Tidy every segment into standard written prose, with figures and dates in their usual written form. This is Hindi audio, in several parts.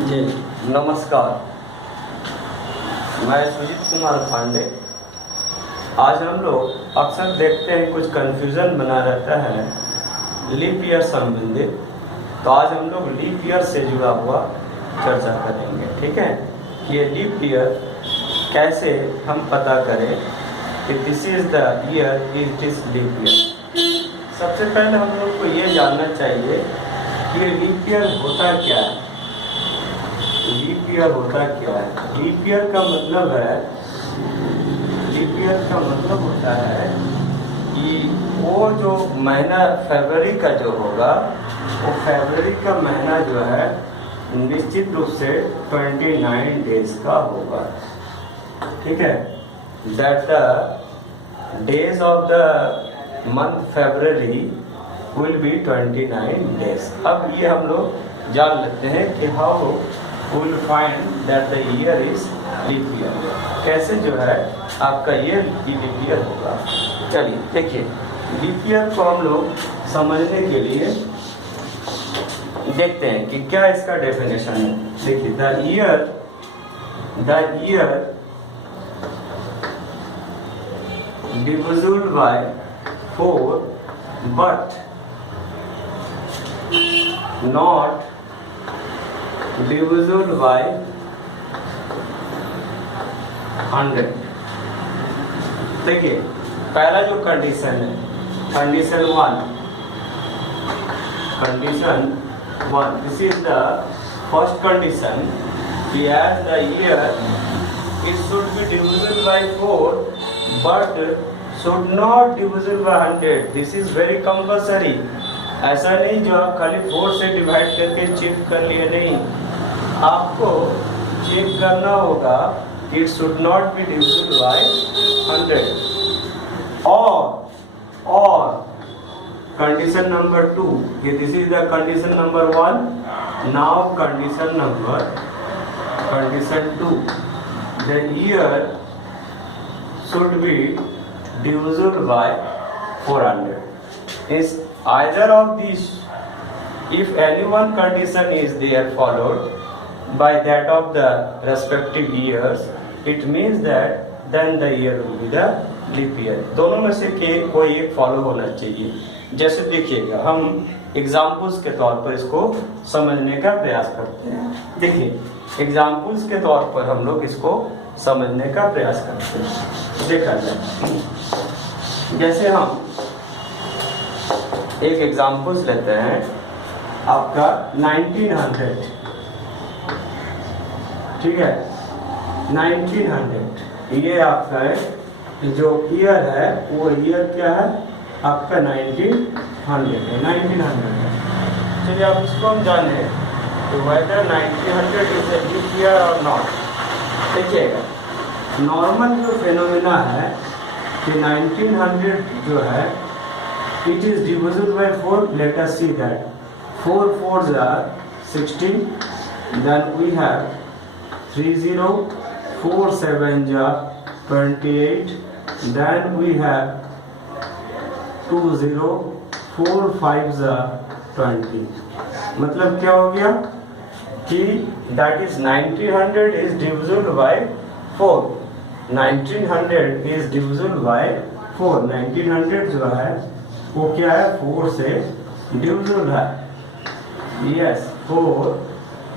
जी नमस्कार, मैं सुजीत कुमार पांडे। आज हम लोग अक्सर देखते हैं कुछ कन्फ्यूज़न बना रहता है लीप ईयर संबंधित, तो आज हम लोग लीप ईयर से जुड़ा हुआ चर्चा करेंगे। ठीक है कि ये लीप ईयर कैसे हम पता करें कि this is the year it is leap year. सबसे पहले हम लोग को ये जानना चाहिए कि ये लीप ईयर होता क्या है। लीप ईयर होता क्या है? लीप ईयर का मतलब है, लीप ईयर का मतलब होता है कि वो जो महीना फरवरी का जो होगा, वो फरवरी का महीना जो है निश्चित रूप से 29 डेज का होगा। ठीक है, that the days of the month February will be 29 days. अब ये हम लोग जान लेते हैं कि how will find that the year is leap year। कैसे जो है आपका ये लीप ईयर होगा। चलिए देखिए, लीप ईयर को हम लोग समझने के लिए देखते हैं कि क्या इसका डेफिनेशन है। देखिए, the year divisible by 4 but not divisible by 100। देखिए, पहला जो कंडीशन है, condition one, this is the first condition कि as the year it should be divisible by 4 but should not divisible by 100। This is very compulsory. ऐसा नहीं जो आप खाली 4 से डिवाइड करके चेक कर लिए, नहीं, आपको चेक करना होगा कि it should not be divisible by 100। और कंडीशन नंबर 2, ये this is the condition number 1। Now condition 2, the year should be divisible by 400। इस either of these, if any one condition is there followed by that of the respective years, it means that then the year will be the leap year। दोनों में से कोई एक फॉलो होना चाहिए। जैसे देखिएगा, हम एग्जाम्पल्स के तौर पर इसको समझने का प्रयास करते हैं। देखिए, एग्जाम्पल्स के तौर पर हम लोग इसको समझने का प्रयास करते हैं। देखा जाए, जैसे हम एक एग्जाम्पल्स लेते हैं आपका 1900। ठीक है, 1900 ये आपका है जो ईयर है, वो ईयर क्या है आपका 1900 है, 1900 है। चलिए अब इसको हम जाने तो whether 1900 is a leap year और नॉट। देखिएगा, नॉर्मल जो फिनोमिना है कि 1900 जो है it is divisible by 4। let us see that 4 4s are 16, then we have 30, 4 7s are 28, then we have 20, 4 5s are 20। मतलब क्या हो गया कि that is 1900 is divisible by 4। 1900 is divisible by 4। 1900 जो है वो क्या है, 4 से डिविजिबल है। यस, 4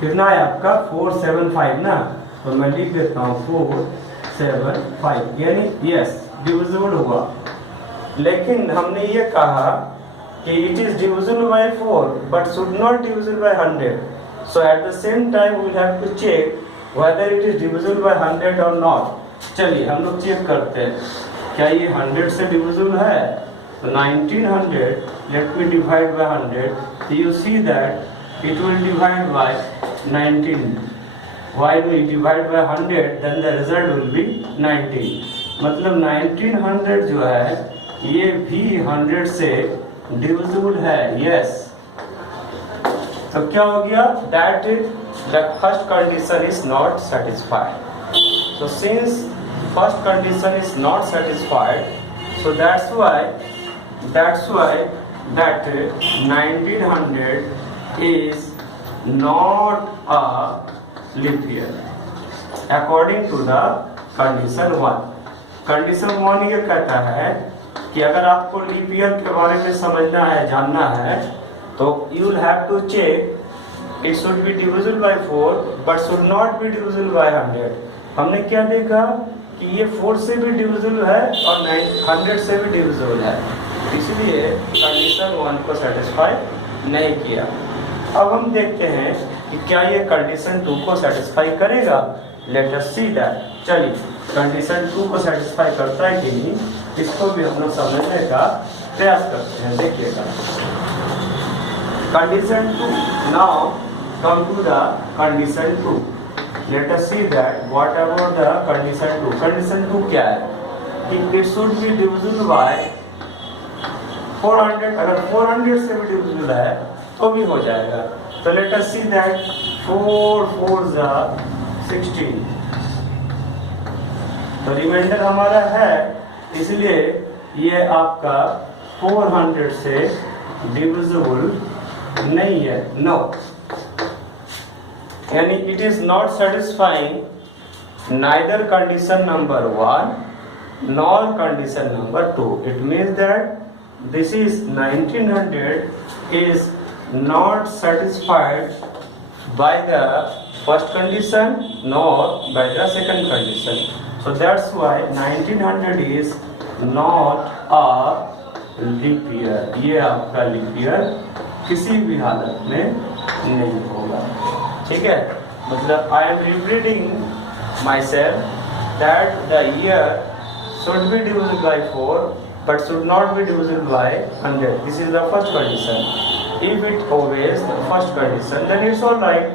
कितना है आपका 475 ना, तो मैं लिख देता हूँ 475, यानी यस डिविजिबल हुआ। लेकिन हमने ये कहा कि it is divisible by 4 but should not divisible by 100। So at the same time we have to check whether it is divisible by 100 और नॉट। चलिए हम लोग चेक करते हैं, क्या ये 100 से डिविजिबल है? So 1900, let me divide by 100, so you see that it will divide by 19। While we divide by 100, then the result will be 19। मतलब 1900 जो है ये भी 100 से divisible है। yes। तो क्या हो गया, that the first condition is not satisfied। So since first condition is not satisfied, so that's why that 1900 is not a leap year according to the condition 1. Condition 1 ये कहता है कि अगर आपको लीप ईयर के बारे में समझना है, जानना है, तो you will have to check it should be divisible by 4 but should not be divisible by 100. हमने क्या देखा कि ये 4 से भी डिविजिबल है और 100 से भी डिविजिबल है, इसलिए कंडीशन 1 को सेटिस्फाई नहीं किया. अब हम देखते हैं कि क्या ये कंडीशन 2 को सेटिस्फाई करेगा. Late us see that. चलिए कंडीशन 2 को सेटिस्फाई करता है कि नहीं, इसको भी हम लोग समझने का प्रयास करते हैं. देखिएगा condition 2. Now come to the condition 2. Let us see that what about the condition 2. Condition 2 क्या है कि it should be divisible by 400. अगर 400 से भी डिविजिबल है तो भी हो जाएगा. तो लेट अस सी दैट 4 4 जा 16. तो रिमाइंडर हमारा है, इसलिए ये आपका 400 से डिविजिबल नहीं है. नो, यानी it is not satisfying neither condition number 1 nor condition number 2. It means that this is 1900 is not satisfied by the first condition nor by the second condition. So that's why 1900 is not a leap year. ये आपका leap year किसी भी हालत में नहीं होगा. ठीक है, मतलब I am repeating myself that the year should be divisible by 4 but should not be divisible by 100. This is the first condition. If it obeys the first condition, then it's all right.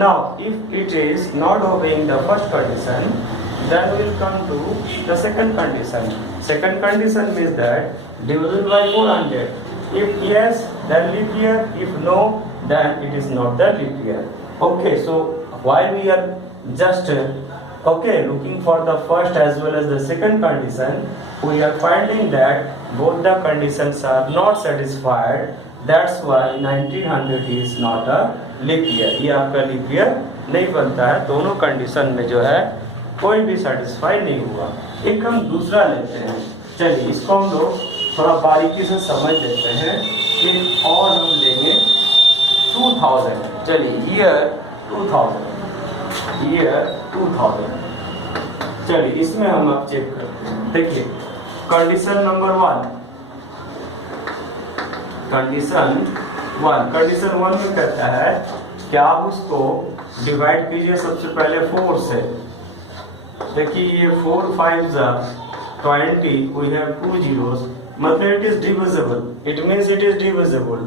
Now, if it is not obeying the first condition, then we will come to the second condition. Second condition means that divisible by 400. If yes, then leap year. If no, then it is not the leap year. Okay, so while we are just looking for the first as well as the second condition, we are finding that both the conditions are not satisfied. That's why 1900 is not a leap year. ये आपका leap year नहीं बनता है. दोनों कंडीशन में जो है कोई भी सेटिस्फाई नहीं हुआ. एक हम दूसरा लेते हैं. चलिए इसको हम लोग थोड़ा बारीकी से समझ लेते हैं. फिर और हम लेंगे 2000. चलिए ईयर 2000. चलिए इसमें हम अब चेक करते हैं. देखिए कंडीशन नंबर 1. कंडीशन 1 में कहता है कि आप उसको डिवाइड कीजिए सबसे पहले 4 से. देखिए ये 4 5 जा 20. वी हैव 2 zeros, मतलब it is divisible. It means it is divisible.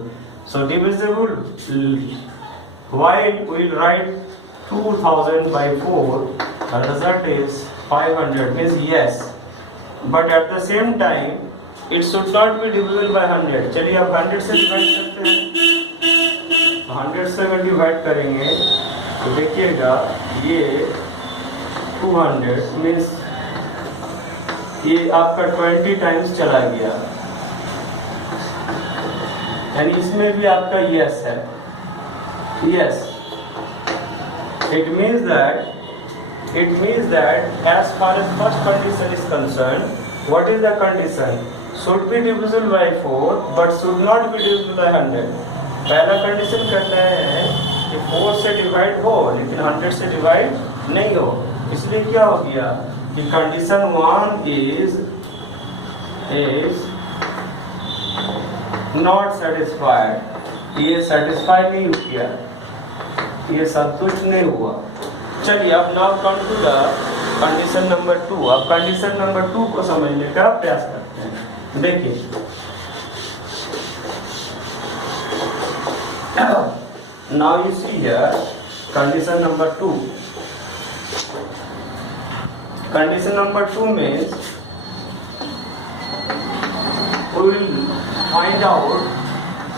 So divisible while we will write 2000 by 4, the result is 500. means yes, but at the same time it should not be divisible by 100. चलिए अब 100 से डिवाइड करते हैं. 100 से अगर डिवाइड करेंगे तो देखिएगा ये 200 मीन्स ये आपका 20 टाइम्स चला गया, यानी इसमें भी आपका यस है. Yes, it means that as far as first condition is concerned, what is the condition? Should be divisible by 4 but should not be divisible by 100. पहला कंडीशन कहता है कि 4 से डिवाइड हो लेकिन 100 से डिवाइड नहीं हो. इसलिए क्या हो गया कि कंडीशन 1 is not satisfied. ये सेटिस्फाई नहीं किया, ये संतुष्ट नहीं हुआ. चलिए अब now come to the condition number 2. अब कंडीशन नंबर 2 को समझने का प्रयास करते हैं. देखिए now you see here condition number 2. Condition number 2 means we will find out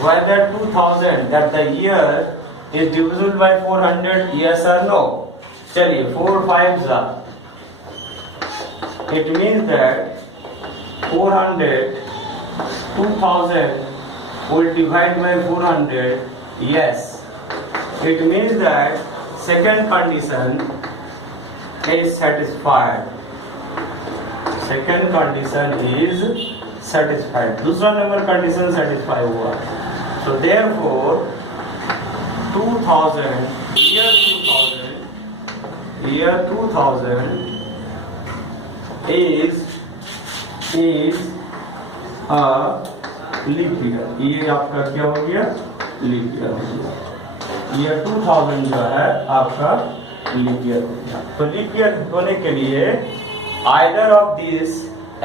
whether 2000 that the year is divisible by 400, yes or no. चलिए 4 5 जा. It means that 400 2000 will divide by 400. Yes, It means that second condition is satisfied. Second condition is satisfied. दूसरा नंबर कंडीशन सेटिस्फाई हुआ. So therefore 2000 is a leap year. ये आपका क्या हो गया? लीप ईयर हो गया. ईयर 2000 जो है आपका लीप ईयर हो गया. तो लीप ईयर होने के लिए either of these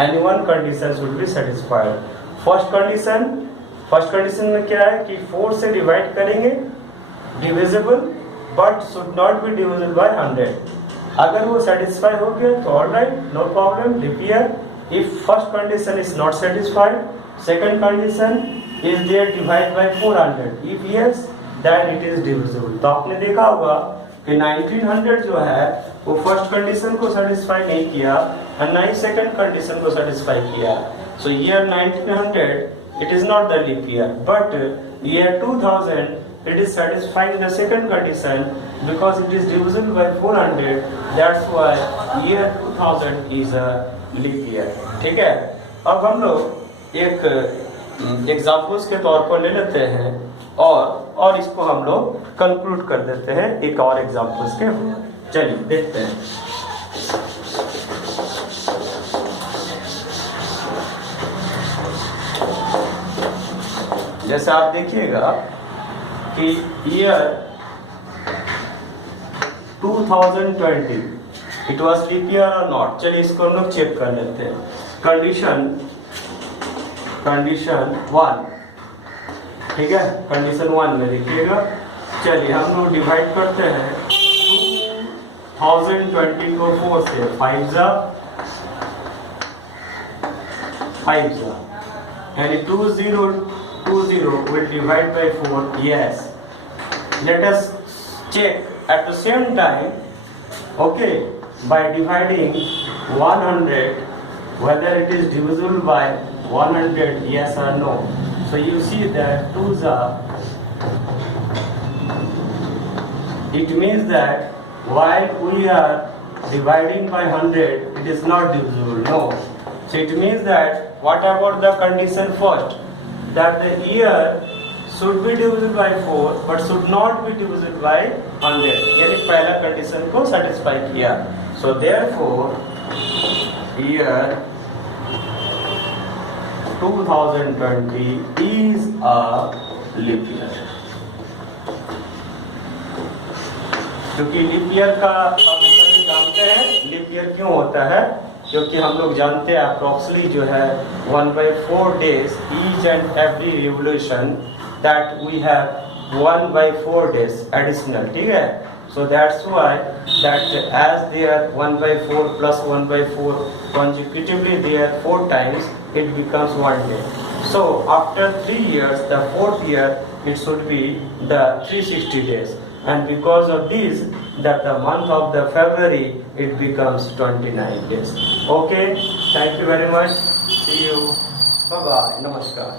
any one condition should be satisfied. First condition में क्या है कि 4 से डिवाइड करेंगे, divisible but should not be divisible by 100. अगर वो सेटिस्फाई हो गया तो alright, no problem, leap year. If first condition is not satisfied, second condition is there divide by 400. If yes then it is divisible. तो आपने देखा होगा कि 1900 जो है वो फर्स्ट कंडीशन को सेटिस्फाई नहीं किया और ना ही सेकंड कंडीशन को सेटिस्फाई किया. सो year 1900 it is not the leap year, but year 2000 it is satisfying the second condition because it is divisible by 400. That's why year 2000 is a leap year. ठीक है. अब हम लोग एक एग्जाम्पल्स के तौर पर ले लेते हैं और इसको हम लोग कंक्लूड कर देते हैं एक और एग्जाम्पल्स के. चलिए देखते हैं. जैसे आप देखिएगा कि year 2020 it was leap year और नॉट. चलिए इसको हम लोग चेक कर लेते हैं. कंडीशन 1, ठीक है. कंडीशन 1 में देखिएगा. चलिए हम लोग डिवाइड करते हैं 2020 को 4 से. 5 यानी 2020 will divide by 4. Yes, let us check at the same time, okay, by dividing 100 whether it is divisible by 100, yes or no. So you see that 2s are, it means that while we are dividing by 100 it is not divisible, no. So it means that what about the condition first, that the year should be divisible by 4 but should not be divisible by 100. यानी पहला कंडीशन को सेटिस्फाई किया. So therefore year 2020 is a leap year. क्योंकि लीप ईयर का हम सभी जानते हैं लीप ईयर क्यों होता है, क्योंकि हम लोग जानते हैं अप्रोक्सली जो है 1/4 days each and every revolution that we have 1/4 days additional. ठीक है. So that's why that as they are 1/4 plus 1/4 consecutively they are 4 times, it becomes 1 day. So after 3 years, the 4th year it should be the 360 days. And because of this, that the month of the February it becomes 29 days. Okay, thank you very much. See you. Bye bye. Namaskar.